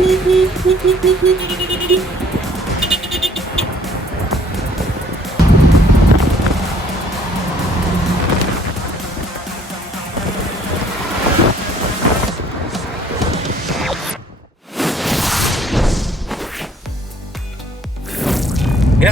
皆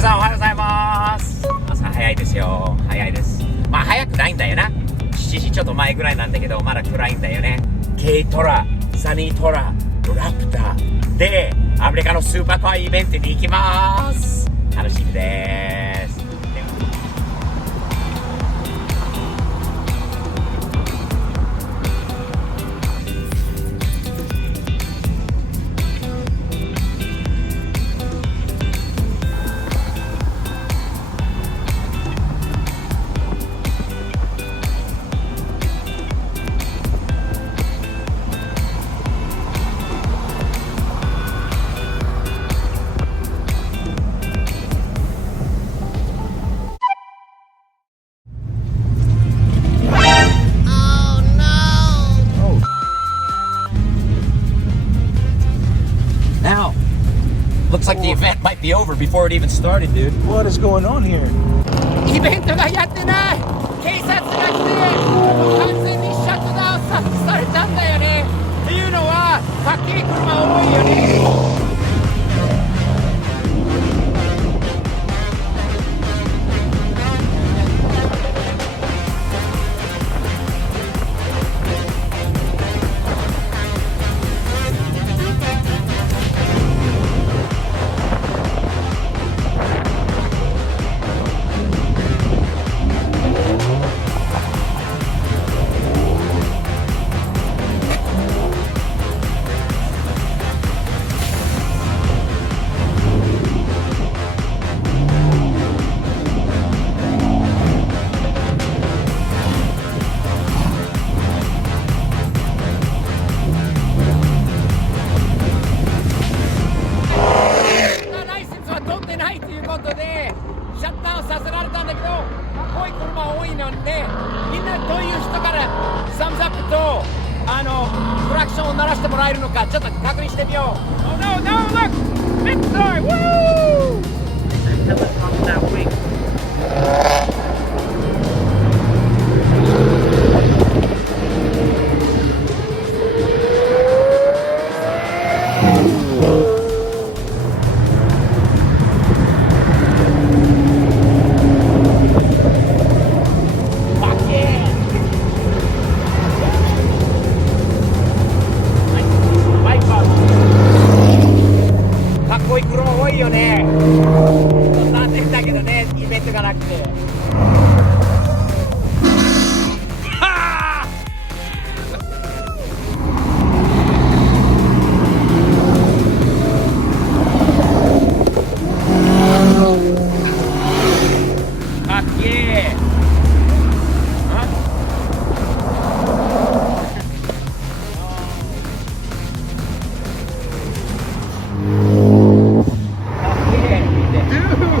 さんおはようございます。朝早いですよ。早いです。まあ早くないんだよな。7時ちょっと前ぐらいなんだけど、まだ暗いんだよね。軽トラ、サニートラ、ラプターでアメリカのスーパーカーイベントに行きます。楽しみです。Now, looks like the event might be over before it even started, dude. What is going on here? イベントがやってない。警察が来て、もう完全にシャットダウンされたんだよね。っていうのは、かっけえ車多いよね。シャッターをさせられたんだけど、かっこいい車多いので、みんなどういう人からサムズアップとクラクションを鳴らしてもらえるのかちょっと確認してみよう。Oh no, no, look! Victor! Woo! Tell us on that wing.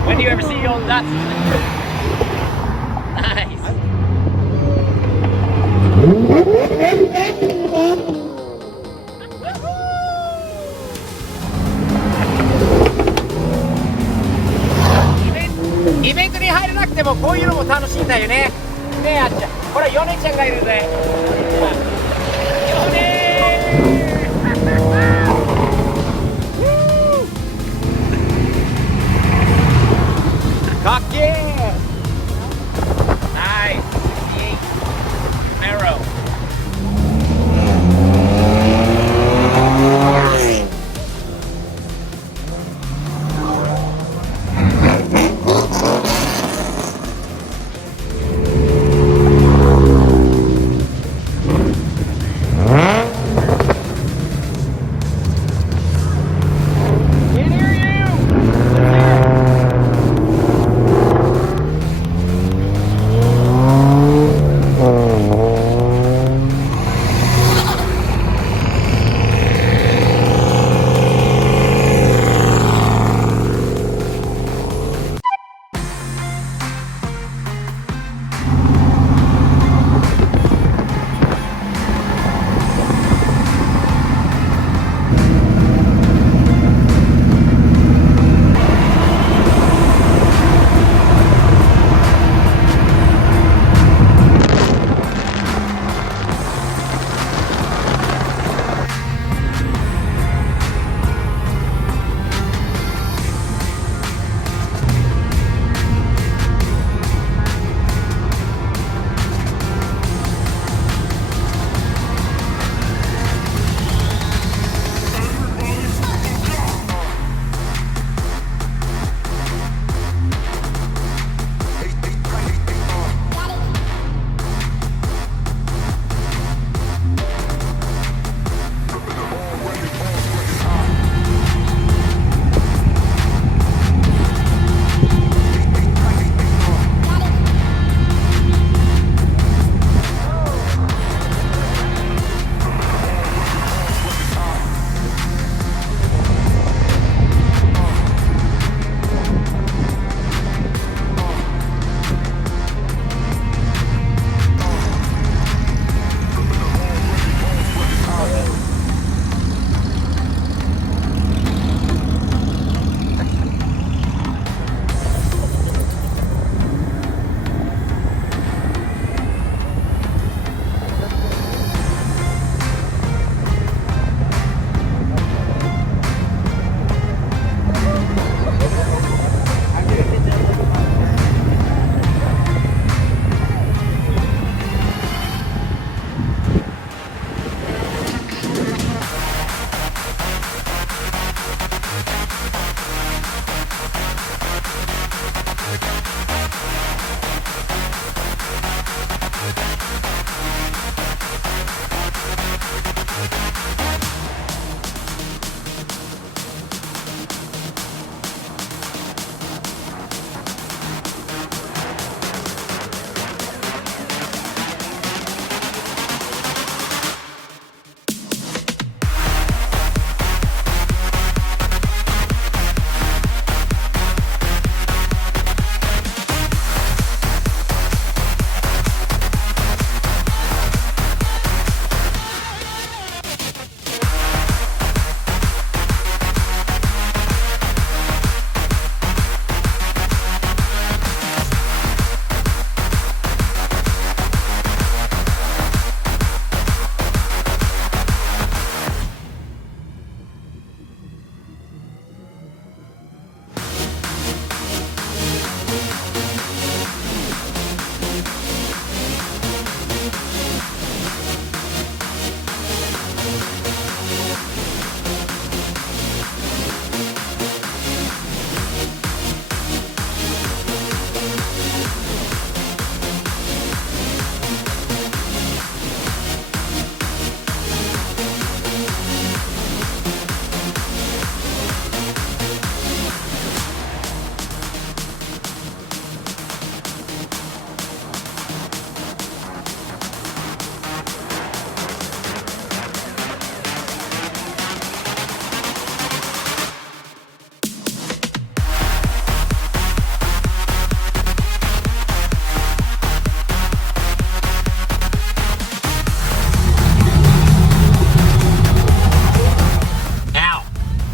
When do you ever see old nuts? Nice.イベントに入れなくてもこういうのも楽しいんだよね。ねえあっちゃん、ほらヨネちゃんがいるぜ。ヨネかっけー。ナイス。Camaro。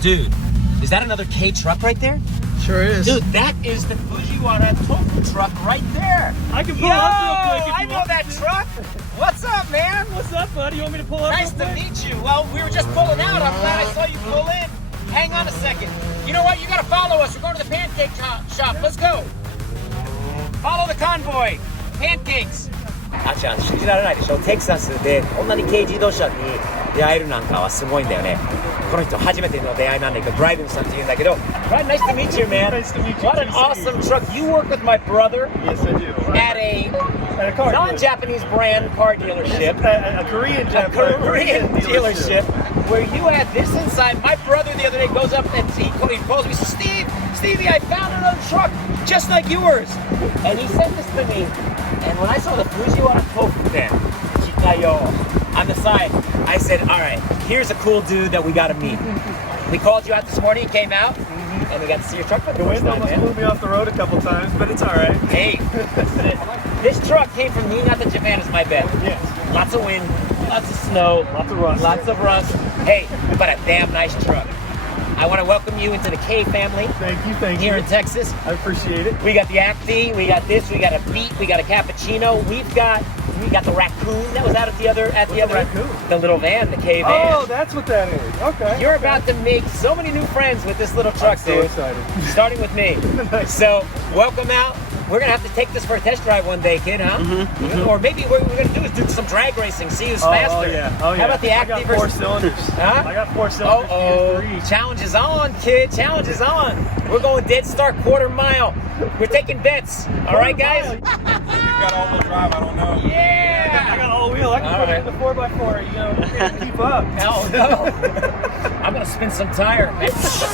Dude, is that another K truck right there? Sure is. Dude, that is the Fujiwara tofu truck right there. I can pull Yo, up real quick if I you know want that me to. truck. What's up, man? What's up, buddy? You want me to pull up Nice real to quick? meet you. Well, we were just pulling out. I'm glad I saw you pull in. Hang on a second. You know what? You gotta follow us. We're going to the pancake shop. Let's go. Follow the convoy. Pancakes. あちゃん、信じられないでしょ。テキサスでこんなに軽自動車に出会えるなんかはすごいんだよね。この人初めての出会いなんだけど、ブライブンさんって言うんだけど、Brian, nice to meet you, man. Nice to meet you. What an awesome truck. You work with my brother Yes, I do. at a At a car non-Japanese brand car dealership. A Korean A Korean dealership where you had this inside. My brother the other day goes up and he calls me, Stevie, I found another truck just like yours. And he sent this to me. And when I saw the Fujiwara tofu then, Chikayo, on the side, I said, all right, here's a cool dude that we got to meet. We called you out this morning, you came out, and we got to see your truck for the The first wind time, almost man. blew me off the road a couple times, but it's all right. Hey, this truck came from Niigata, Japan, is my bet. Yes. Lots of wind, lots of snow, Lots of rust. lots of rust. Hey, but a damn nice truck. I want to welcome you into the K family Thank here you. in Texas. I appreciate it. We got the Acti, we got this, we got a Beat, we got a Cappuccino, we got the Raccoon that was out at the other Raccoon? the little van, the K van. Oh, that's what that is. Okay. You're about to make so many new friends with this little truck, I'm so dude. excited. Starting with me. Nice. So, welcome out. We're gonna have to take this for a test drive one day, kid, huh? Or maybe what we're gonna do is do some drag racing, see who's faster. Oh, yeah. Oh, yeah. How about the I Acti got 4 versus? cylinders. Huh? I got 4 cylinders. Oh, you 3. challenge is on, kid. Challenge is on. We're going dead start quarter mile. We're taking bets. All right, guys? You got all-wheel drive, I don't know. Yeah. I got all-wheel. I can All put right. it in the 4x4, you know, you can't keep up. Oh, no. I'm gonna spin some tire. Nice.